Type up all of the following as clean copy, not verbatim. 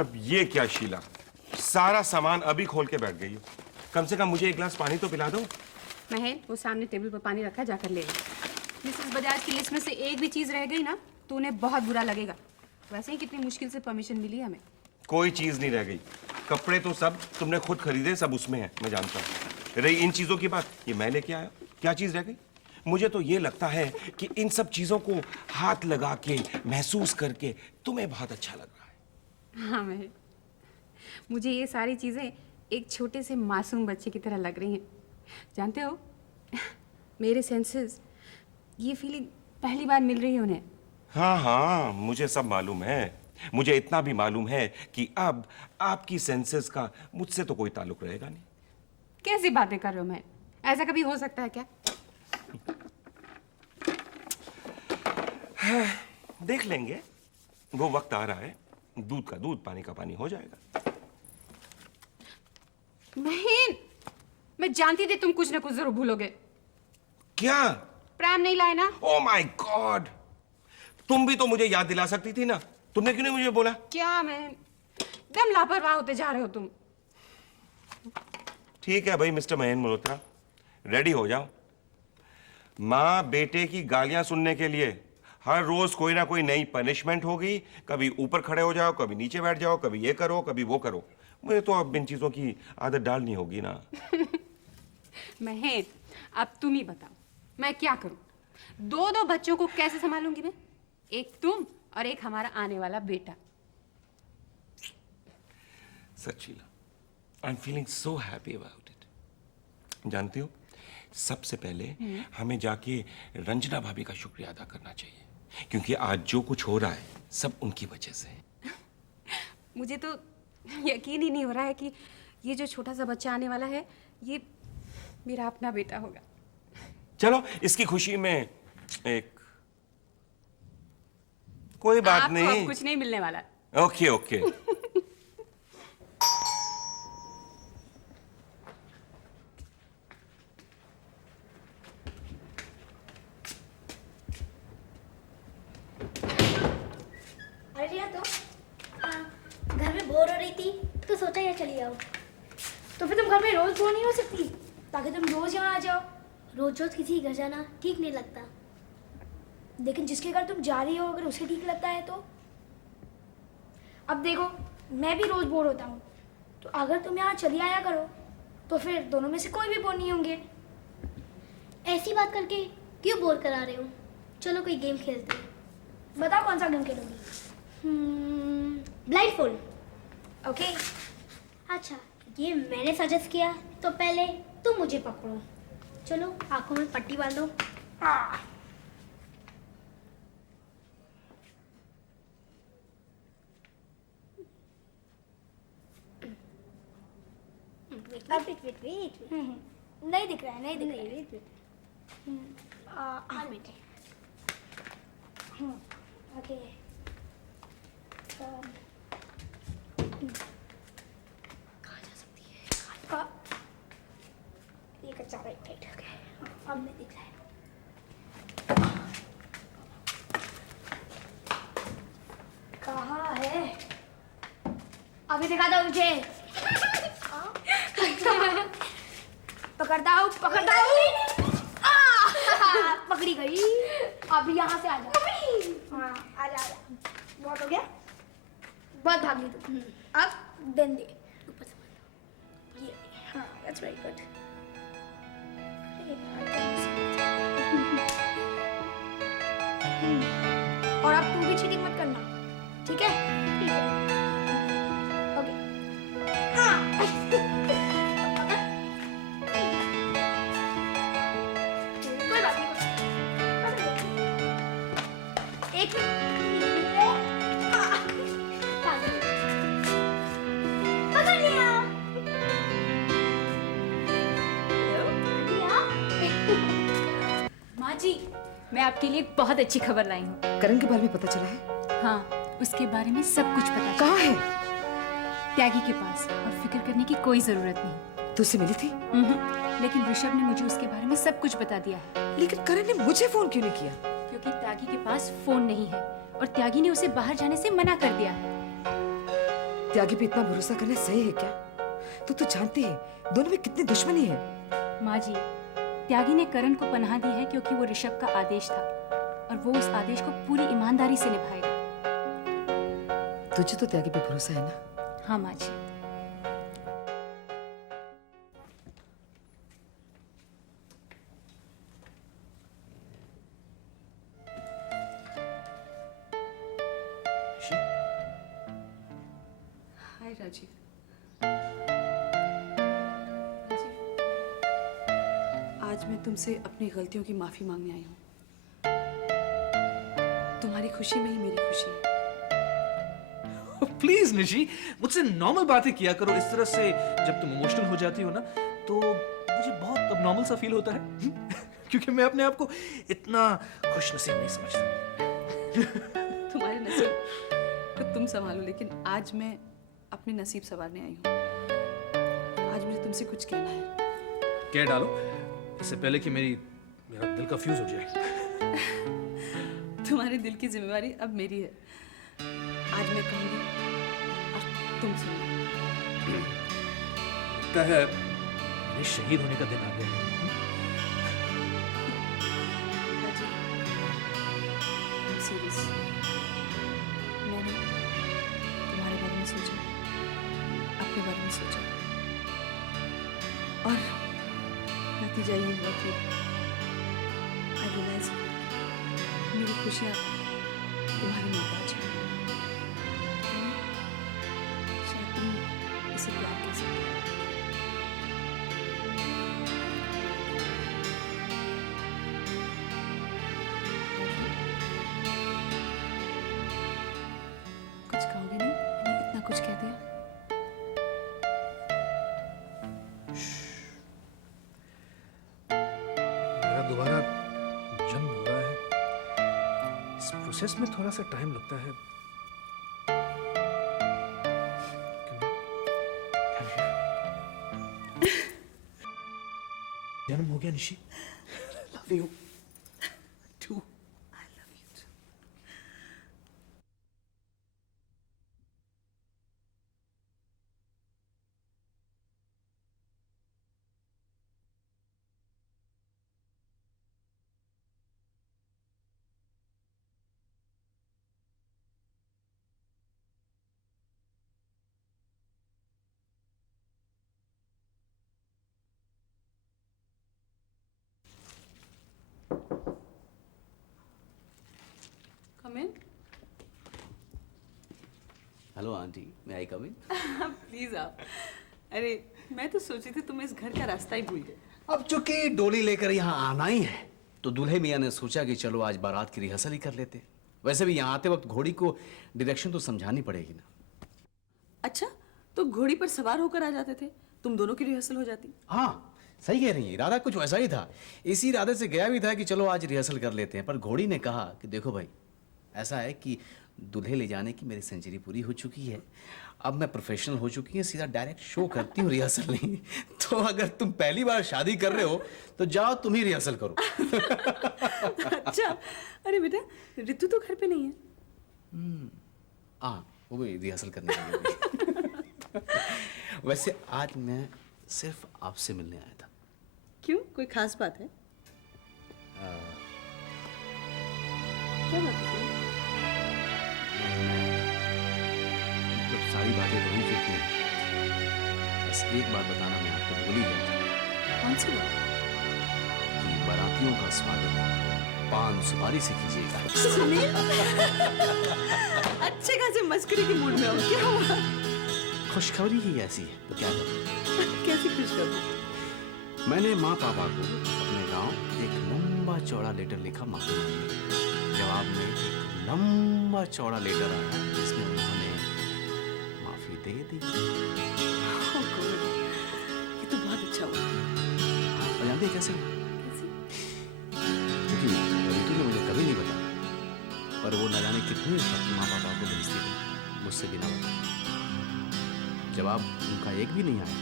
अब ये क्या शीला, सारा सामान अभी खोल के बैठ गई हो। कम से कम मुझे एक गिलास पानी तो पिला दो। महल, वो सामने टेबल पर पानी रखा, जाकर ले लो। मिसेस बजाज की लिस्ट में से एक भी चीज रह गई ना तो उन्हें बहुत बुरा लगेगा। वैसे ही कितनी मुश्किल से परमिशन मिली हमें। कोई चीज नहीं रह गई। कपड़े तो सब तुमने खुद खरीदे, सब उसमें है, मैं जानता हूँ। रही इन चीजों की बात, ये मैं लेके आया, क्या चीज रह गई? मुझे तो ये लगता है कि इन सब चीजों को हाथ लगा के महसूस करके तुम्हें बहुत अच्छा लग रहा है। हाँ महल, मुझे ये सारी चीजें एक छोटे से मासूम बच्चे की तरह लग रही हैं। जानते हो, मेरे सेंसेस ये फीलिंग पहली बार मिल रही है उन्हें। हाँ हाँ, मुझे सब मालूम है। मुझे इतना भी मालूम है कि अब आपकी सेंसेस का मुझसे तो कोई ताल्लुक रहेगा नहीं। कैसी बातें कर रहे हो महल, ऐसा कभी हो सकता है क्या? देख लेंगे, वो वक्त आ रहा है, दूध का दूध पानी का पानी हो जाएगा। महल, मैं जानती थी तुम कुछ ना कुछ जरूर भूलोगे। क्या? प्रेम नहीं लाए ना? ओह माय गॉड, तुम भी तो मुझे याद दिला सकती थी ना, तुमने क्यों नहीं मुझे बोला? क्या महल, एकदम लापरवाह होते जा रहे हो तुम। ठीक है भाई मिस्टर महेंद्र मल्होत्रा, रेडी हो जाओ। माँ बेटे की गालियां सुनने के लिए हर रोज कोई ना कोई नई पनिशमेंट होगी। कभी ऊपर खड़े हो जाओ, कभी नीचे बैठ जाओ, कभी ये करो, कभी वो करो। मुझे तो अब इन चीजों की आदत डालनी होगी ना। महेश, अब तुम ही बताओ मैं क्या करूं? दो दो बच्चों को कैसे संभालूंगी मैं? एक तुम और एक हमारा आने वाला बेटा। Sachila, I am feeling so happy about it. जानती हो, सबसे पहले हमें जाके रंजना भाभी का शुक्रिया अदा करना चाहिए, क्योंकि आज जो कुछ हो रहा है सब उनकी वजह से। मुझे तो यकीन ही नहीं हो रहा है कि ये जो छोटा सा बच्चा आने वाला है ये मेरा अपना बेटा होगा। चलो, इसकी खुशी में एक कोई बात आपको नहीं, अब कुछ नहीं मिलने वाला। Okay okay. अरे रिया, तो घर में बोर हो रही थी तो सोचा यहाँ चली आओ। तो फिर तुम घर में रोज बोर नहीं हो सकती, ताकि तुम रोज यहाँ आ जाओ। रोज रोज किसी के घर जाना ठीक नहीं लगता। लेकिन जिसके घर तुम जा रही हो अगर उसे ठीक लगता है तो? अब देखो, मैं भी रोज बोर होता हूँ, तो अगर तुम यहाँ चली आया करो तो फिर दोनों में से कोई भी बोर नहीं होंगे। ऐसी बात करके क्यों बोर करा रहे हो? चलो कोई गेम खेलते हैं। बताओ कौन सा गेम खेलोगी? Blindfold. ओके। अच्छा, ये मैंने सजेस्ट किया तो पहले तुम मुझे पकड़ो। चलो आंखों में पट्टी बांधो। वेट। नहीं दिख रहा है, नहीं दिख रहा है। ओके। कहाँ जा सकती है? ये कच्चा राइट ओके। अब नहीं दिख रहा है। कहाँ है? अभी दिखा दो मुझे। पकड़ता हूँ। पकड़ी गई। अभी यहाँ से आ जा। हाँ, आजा। बहुत हो गया, बहुत भागी तू। अब देन दे ऊपर से। ये हाँ, दैट्स वेरी गुड। और अब तू भी चीटिंग मत करना, ठीक है? ठीक है। ओके। हाँ। कोई बात नहीं। एक पकड़ लिया। माँ जी, मैं आपके लिए एक बहुत अच्छी खबर लाई हूँ। करण के बारे में पता चला है? हाँ, उसके बारे में सब कुछ पता चला। कहाँ है? त्यागी के पास, और फिक्र करने की कोई जरूरत नहीं। तू उससे मिली थी? लेकिन ऋषभ ने मुझे उसके बारे में सब कुछ बता दिया है। लेकिन करण ने मुझे फोन क्यों नहीं किया? क्योंकि त्यागी के पास फोन नहीं है और त्यागी ने उसे बाहर जाने से मना कर दिया है। त्यागी पे इतना भरोसा करना सही है क्या? तू जानती है दोनों में कितनी दुश्मनी है। माँ जी, त्यागी ने करण को पनाह दी है क्योंकि वो ऋषभ का आदेश था और वो उस आदेश को पूरी ईमानदारी से निभाएगा। तुझे तो त्यागी पे भरोसा है ना? हाँ माँ जी। हाय राजीव। आज मैं तुमसे अपनी गलतियों की माफी मांगने आई हूँ। तुम्हारी खुशी में ही मेरी खुशी है। प्लीज निशी, मुझसे नॉर्मल बातें किया करो। इस तरह से जब तुम इमोशनल हो जाती हो ना तो मुझे बहुत अबनॉर्मल सा फील होता है क्योंकि मैं अपने आप को इतना खुशनसीब नहीं समझता। तुम्हारे नसीब को तुम संभालो, लेकिन आज मैं अपने नसीब संवारने आई हूँ। आज मुझे तुमसे कुछ कहना है। कह डालो, इससे पहले कि मेरा दिल का फ्यूज हो जाए। तुम्हारे दिल की जिम्मेवारी अब मेरी है। आज मैं कहूँगी और तुम सुनो। लगता है मेरे शहीद होने का दिन आ गया है। Rajiv, I'm serious। मैंने तुम्हारे बारे में सोचा, अपने बारे में सोचा, और नतीजा ये हुआ कि I realized मेरी खुशियाँ तुम्हारे मोहताज हैं। शायद तुम इसे प्यार कह सकते हो। कुछ कहोगे नहीं? मैंने इतना कुछ कह दिया। मेरा दोबारा जन्म हो रहा है। इस प्रोसेस में थोड़ा सा टाइम लगता है। जन्म हो गया Nishi. Love you too. I love you too। Come in। Hello aunty, may I come in? Please आप। अरे मैं तो सोची थी तुम इस घर का रास्ता ही भूल गए। अब चूंकि डोली लेकर यहाँ आना ही है तो दूल्हे मियाँ ने सोचा कि चलो आज बारात की रिहर्सल ही कर लेते। वैसे भी यहाँ आते वक्त घोड़ी को डायरेक्शन तो समझानी पड़ेगी ना। अच्छा, तो घोड़ी पर सवार होकर आ जाते थे, तुम दोनों की रिहर्सल हो जाती। हाँ, सही कह रही है। इरादा कुछ वैसा ही था। इसी इरादे से गया भी था कि चलो आज रिहर्सल कर लेते हैं, पर घोड़ी ने कहा कि देखो भाई, ऐसा है कि दूल्हे ले जाने की मेरी सेंचुरी पूरी हो चुकी है। अब मैं प्रोफेशनल हो चुकी है, सीधा डायरेक्ट शो करती हूँ, रिहर्सल नहीं। तो अगर तुम पहली बार शादी कर रहे हो तो जाओ तुम ही रिहर्सल करो। अच्छा, अरे बेटा रितु तो घर पे नहीं है। हाँ, वो भी रिहर्सल करने के लिए। वैसे आज मैं सिर्फ आपसे मिलने आया था। क्यों, कोई खास बात है? क्या बात है? मतलब सारी बातें तो हो चुकी हैं, बस एक बात बताना मैं आपको भूल ही गया था कौन सी बात? कि बारातियों का स्वागत पान सुपारी से कीजिएगा। सुनील, अच्छे खासे मस्करी के मूड में हो। क्या हुआ? खुशखबरी ही ऐसी है तो क्या करूं? कैसी खुशखबरी? मैंने माँ पापा को अपने गांव एक लंबा चौड़ा लेटर लिखा माफी मांगने। जवाब में एक लंबा चौड़ा लेटर आया जिसमें उन्होंने माफी दे दी। Oh God, ये तो बहुत अच्छा हुआ। और जानते हैं कैसे हुआ? कैसे? क्योंकि रितु ने मुझे कभी नहीं बताया, पर वो न जाने कितने खत माँ पापा को भेजती थी मुझसे बिना बताए। जवाब उनका एक भी नहीं आया,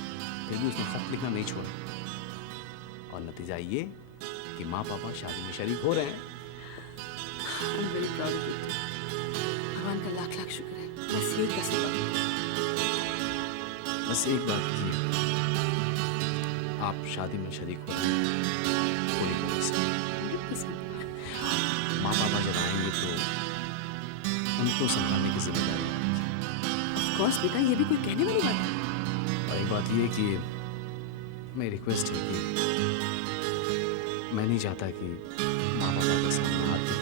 फिर भी उसने खत लिखना नहीं छोड़ा। और नतीजा ये कि माँ पापा शादी में शरीक हो रहे हैं। I'm very proud of you। भगवान का लाख लाख शुक्र है, बस यही कसम है। बस एक बात कीजिए, आप शादी में शरीक हो रहे हैं पूरी तरह से। माँ बाबा जब आएंगे तो उनको संभालने की जिम्मेदारी है। ऑफ कोर्स बेटा, ये भी कोई कहने वाली बात है। और एक बात ये कि मेरी रिक्वेस्ट है कि मैं नहीं चाहता कि माँ बाबा का सामना हाथ में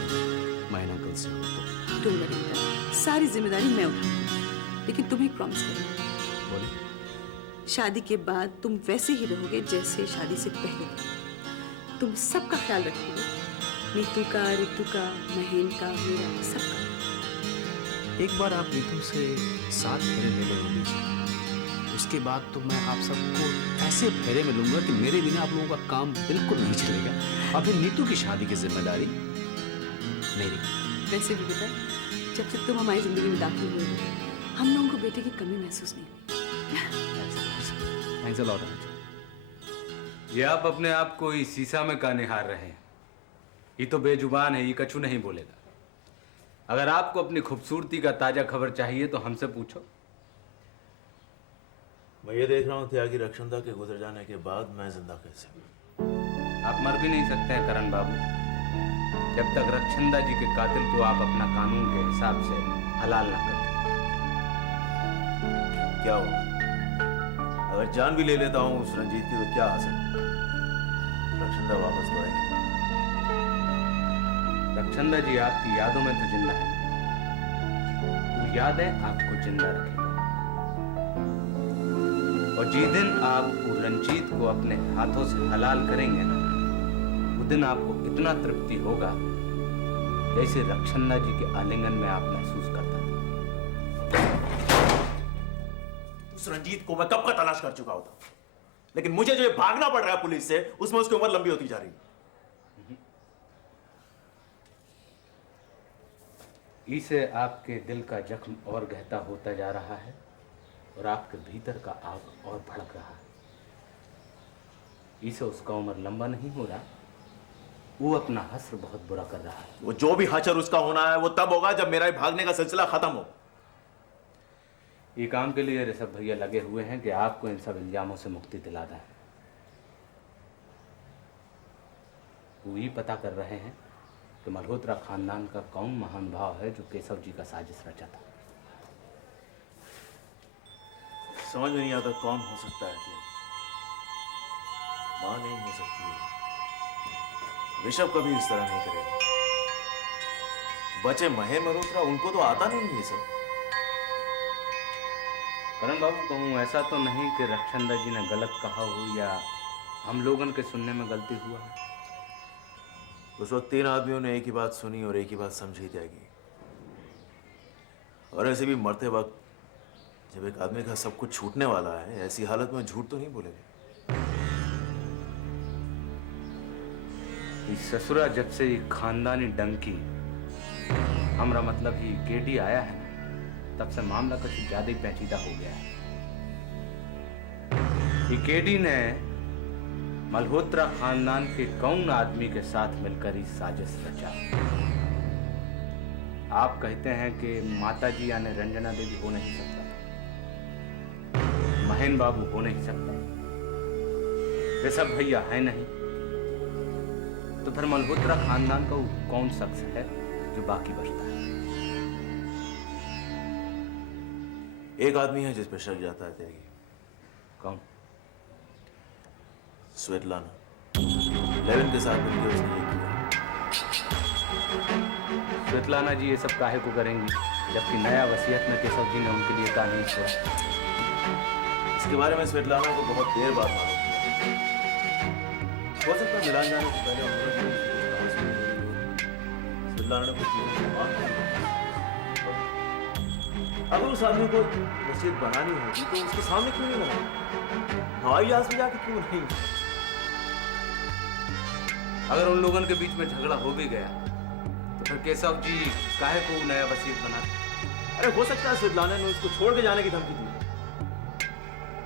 मैं अंकल से हो तो। डोंट वरी बेटा, सारी जिम्मेदारी मैं उठाऊंगी, लेकिन तुम्हें एक प्रॉमिस करूंगी, बोलिए। शादी के बाद तुम वैसे ही रहोगे जैसे शादी से पहले थे। तुम सबका ख्याल रखोगे, नीतू का, रितु का, महेन का, मेरा, सबका। एक बार आप नीतू से 7 फेरे ले ले लीजिए, उसके बाद तो मैं आप सबको ऐसे फेरे में लूंगा कि मेरे बिना आप लोगों का काम बिल्कुल नहीं चलेगा। और फिर नीतू की शादी की जिम्मेदारी मेरी। वैसे भी बेटा, जब से तुम हमारी जिंदगी में दाखिल हुए हो, हम लोगों को बेटे की कमी महसूस नहीं हुई। Thanks a lot uncle. ये आप अपने आप को इस शीशा में का निहार रहे हैं? ये तो बेजुबान है, ये कछु नहीं बोलेगा। अगर आपको अपनी खूबसूरती का ताजा खबर चाहिए तो हमसे पूछो। मैं ये देख रहा हूँ त्यागी रक्षंदा के गुजर जाने के बाद मैं जिंदा कैसे हूँ। आप मर भी नहीं सकते हैं करण बाबू, जब तक रक्षंदा जी के कातिल को आप अपना कानून के हिसाब से हलाल ना कर दें। क्या होगा अगर जान भी ले लेता हूँ उस रंजीत की, तो क्या हासिल? रक्षंदा वापस तो आएगी। रक्षंदा जी आपकी यादों में तो जिंदा है, वो यादें आपको जिंदा रखेगी। और जिस दिन आप रंजीत को अपने हाथों से हलाल करेंगे ना, उस दिन आपको इतना तृप्ति होगा जैसे रक्षंदा जी के आलिंगन में आप महसूस करता था। उस रंजीत को मैं कब का तलाश कर चुका होता, लेकिन मुझे जो ये भागना पड़ रहा है पुलिस से, उसमें उसकी उम्र लंबी होती जा रही है। इसे आपके दिल का जख्म और गहता होता जा रहा है और आपके भीतर का आग और भड़क रहा है। इसे उसका उम्र लंबा नहीं हो रहा, वो अपना हस्र बहुत बुरा कर रहा है। वो जो भी हचर उसका होना है वो तब होगा जब मेरा ये भागने का सिलसिला खत्म हो। ये काम के लिए ऋषभ भैया लगे हुए हैं कि आपको इन सब इल्जामों से मुक्ति दिलाना है। वो ये पता कर रहे हैं कि मल्होत्रा खानदान का कौन महान भाव है जो केशव जी का साजिश रचा था। समझ में नहीं आता कौन हो सकता है कि मां नहीं हो सकती है। ऋषभ कभी इस तरह नहीं करेगा। बचे महेन मल्होत्रा, उनको तो आता नहीं ये सब। करण बाबू, कहूँ ऐसा तो नहीं कि रक्षंदा जी ने गलत कहा हो या हम लोगन के सुनने में गलती हुआ है। उस वक्त 3 आदमियों ने एक ही बात सुनी और एक ही बात समझी त्यागी। और ऐसे भी मरते वक्त जब एक आदमी का सब कुछ छूटने वाला है, ऐसी हालत में झूठ तो नहीं बोलेंगे। इस ससुरा जब से ये खानदानी डंकी, हमरा मतलब ही केडी आया है, तब से मामला कुछ ज्यादा ही पेचीदा हो गया है। ये केडी ने मल्होत्रा खानदान के कौन आदमी के साथ मिलकर ही साजिश रचा। आप कहते हैं कि माताजी यानी रंजना देवी हो नहीं सकता, महेन बाबू हो नहीं सकता, ऋषभ भैया है नहीं, तो फिर मल्होत्रा खानदान का वो कौन शख्स है जो बाकी बचता है? एक आदमी है जिस पे शक जाता है त्यागी। कौन? स्वेतलाना। लेविन के साथ मिलकर उसने ये किया। स्वेतलाना जी ये सब काहे को करेंगी, जबकि नया वसीयत में केशव जी ने उनके लिए कहा नहीं छोड़ा। इसके बारे में स्वेतलाना को बहुत देर बाद मालूम हुआ। हो सकता है मिलान जाने से पहले स्वेतलाना ने कुछ चीजों को माफ कर दिया। अगर उस आदमी को वसीयत बनानी होगी तो उसके सामने क्यों नहीं बनाई? हवाई जहाज में जाके क्यों नहीं? अगर उन लोगों के बीच में झगड़ा हो भी गया तो फिर केशव जी काहे को नया वसीयत बनाते? अरे हो सकता है स्वेतलाना ने उसको छोड़ के जाने की धमकी दी।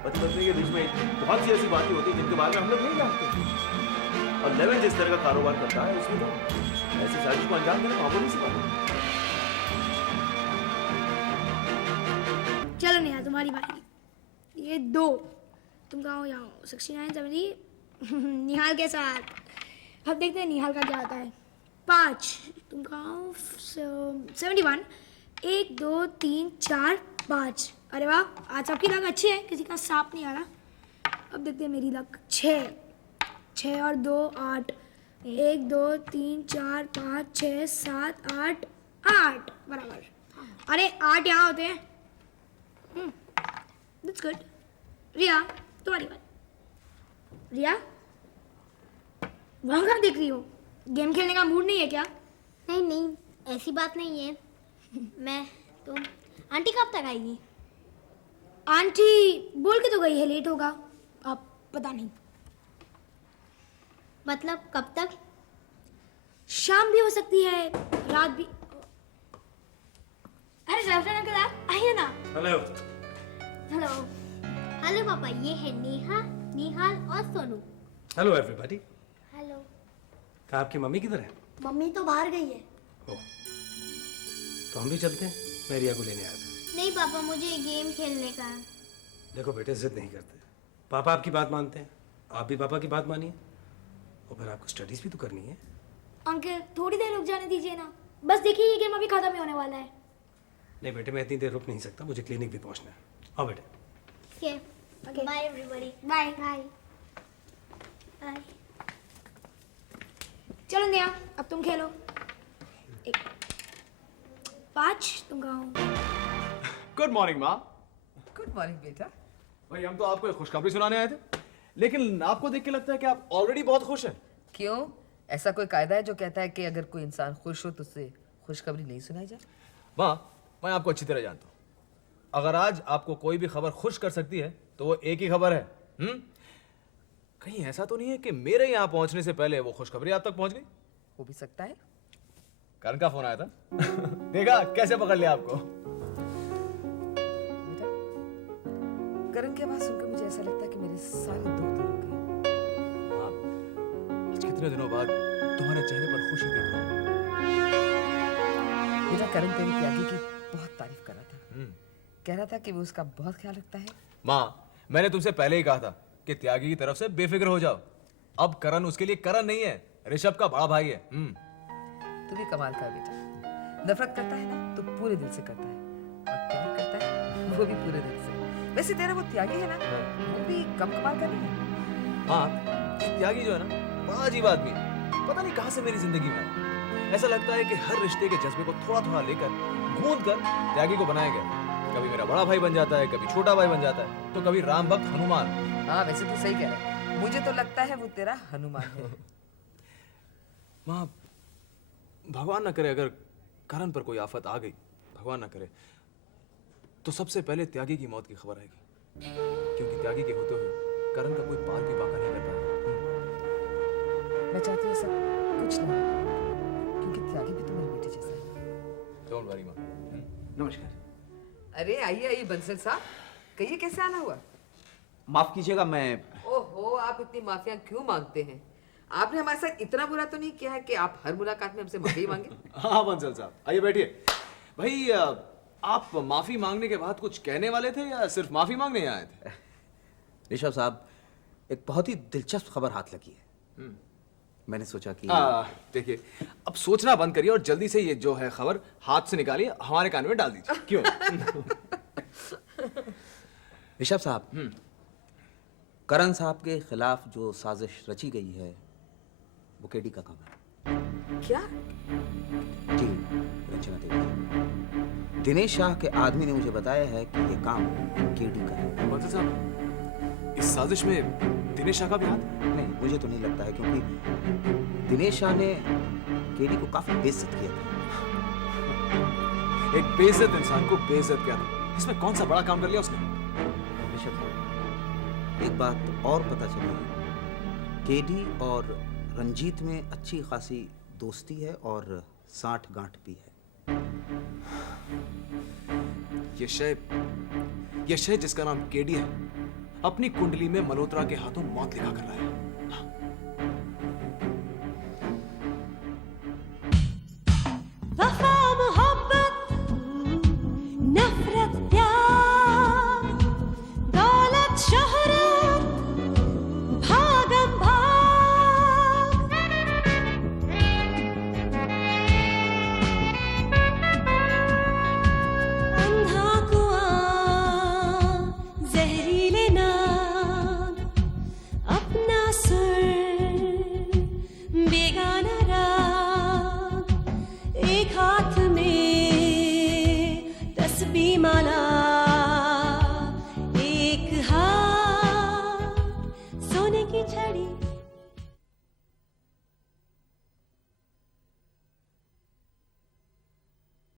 पति पत्नी के बीच में बहुत सी ऐसी बातें होती हैं जिनके बारे में हम लोग नहीं जानते। और लेविन जिस तरह का कारोबार करता है उसमें तो ऐसी साजिश को अंजाम देना मामूली सी बात है। चलो नेहा, तुम्हारी बारी। ये 2, तुम कहाँ हो? यहाँ हो। 69, 70 निहाल के साथ। अब देखते हैं निहाल का क्या आता है। 5, तुम कहाँ हो? 71, 1, 2, 3, 4, 5। अरे वाह, आज सबकी लक अच्छी है, किसी का सांप नहीं आ रहा। अब देखते हैं मेरी लक। 6 और 2, 8। 1, 2, 3, 4, 5, 6, 7, 8, 8 बराबर। अरे 8 यहाँ होते हैं। That's good. रिया, तुम्हारी बात। रिया, वहाँ कहाँ देख रही हो? गेम खेलने का मूड नहीं है क्या? नहीं नहीं, ऐसी बात नहीं है। मैं तो आंटी कब तक आएगी? आंटी बोल के तो गई है लेट होगा। अब पता नहीं, मतलब कब तक? शाम भी हो सकती है, रात भी। अरे रेफरेंट अंकल आप आइए ना। हेलो। हेलो। हेलो पापा, ये है नेहा, निहाल और सोनू। Hello everybody. हेलो। कहा आपकी मम्मी किधर है? मम्मी तो बाहर गई है। ओह, तो हम भी चलते हैं। मैं रिया को लेने आया था। नहीं पापा, मुझे गेम खेलने का है। देखो बेटे, जिद नहीं करते। पापा आपकी बात मानते हैं, आप भी पापा की बात मानिए। और फिर आपको स्टडीज भी तो करनी है। अंकल थोड़ी देर रुक जाने दीजिए ना, बस देखिए ये गेम अभी खत्म ही होने वाला है। नहीं बेटे, मैं इतनी देर रुक नहीं सकता, मुझे क्लिनिक भी पहुंचना है। आओ बेटे। Okay, bye everybody. Bye. Bye bye. चलो नेहा, अब तुम खेलो। 5, तुम कहाँ हो? गुड मॉर्निंग माँ। गुड मॉर्निंग बेटा। भाई हम तो आपको एक खुशखबरी सुनाने आए थे, लेकिन आपको देख के लगता है कि आप ऑलरेडी बहुत खुश हैं। क्यों? ऐसा कोई कायदा है जो कहता है कि अगर कोई इंसान खुश हो तो उसे खुशखबरी नहीं सुनाई जाए? माँ, मैं आपको अच्छी तरह जानता हूँ। अगर आज आपको कोई भी खबर खुश कर सकती है तो वो एक ही खबर है। कहीं ऐसा तो नहीं है कि मेरे यहाँ पहुंचने से पहले वो खुशखबरी आप तक पहुंच गई? हो भी सकता है। करण का फोन आया था। देखा कैसे पकड़ लिया आपको। बेटा, करण की आवाज सुनकर मुझे ऐसा लगता है कि मेरे सारे दुख दूर हो गए। आज कितने दिनों बाद तुम्हारे चेहरे पर खुशी देख रहा हूं। बेटा, करण तेरी त्यागी की बहुत तारीफ कर रहा था। कह रहा था कि वो उसका बहुत ख्याल रखता है। माँ, मैंने तुमसे पहले ही कहा था कि त्यागी की तरफ से बेफिक्र हो जाओ। अब करण उसके लिए करण नहीं है, ऋषभ का बड़ा भाई है। तू भी कमाल का है बेटा। नफरत करता है ना तो पूरे दिल से करता है, और प्यार करता है वो भी पूरे दिल से। वैसे तेरा वो त्यागी है ना, वो भी कम कमाल का नहीं है। हाँ, त्यागी जो है ना, बड़ा अजीब आदमी है। पता नहीं कहाँ से मेरी जिंदगी में आया। ऐसा लगता है कि हर रिश्ते के जज्बे को थोड़ा थोड़ा लेकर गूंद कर त्यागी को बनाया गया। कभी मेरा बड़ा भाई बन जाता है, कभी छोटा भाई बन जाता है, तो कभी राम भक्त हनुमान। हाँ, वैसे तो सही कह रहा है। मुझे तो लगता है वो तेरा हनुमान है। माँ, भगवान ना करे अगर करण पर कोई आफत आ गई, भगवान ना करे, तो सबसे पहले त्यागी की मौत की खबर आएगी। क्योंकि त्यागी के होते हुए करण का कोई पार भी बाका नहीं कर पाएगा। मैं चाहती हूँ सब कुछ ना हो, क्योंकि त्यागी भी तो मेरे बेटे जैसा है। डोंट वरी माँ। नमस्कार। अरे आइए आइए बंसल साहब, कहिए कैसे आना हुआ? माफ कीजिएगा, मैं ओहो, आप इतनी माफियां क्यों मांगते हैं? आपने हमारे साथ इतना बुरा तो नहीं किया है कि आप हर मुलाकात में हमसे माफी मांगे? हाँ बंसल साहब, आइए बैठिए। भाई, आप माफी मांगने के बाद कुछ कहने वाले थे या सिर्फ माफी मांगने आए थे? ऋषभ साहब, एक बहुत ही दिलचस्प खबर हाथ लगी है। मैंने सोचा कि देखिए, अब सोचना बंद करिए और जल्दी से ये जो है खबर हाथ से निकालिए, हमारे कान में डाल दीजिए। क्यों? ऋषभ साहब, करण साहब के खिलाफ जो साजिश रची गई है वो केडी का काम है। क्या? जी रचना देवी, दिनेश शाह के आदमी ने मुझे बताया है कि ये काम केडी का है। बंसल साहब, इस साजिश में दिनेश शाह का भी हाथ? नहीं, मुझे तो नहीं लगता है, क्योंकि दिनेश शाह ने केडी को काफी बेइज्जत किया था। एक बेइज्जत इंसान को बेइज्जत किया था, इसमें कौन सा बड़ा काम कर लिया उसने? ऋषभ साहब, एक बात और पता चली है, केडी और रंजीत में अच्छी खासी दोस्ती है और साठ गांठ भी है। ये शय जिसका नाम केडी है, अपनी कुंडली में मल्होत्रा के हाथों मौत लिखा कर रहा है।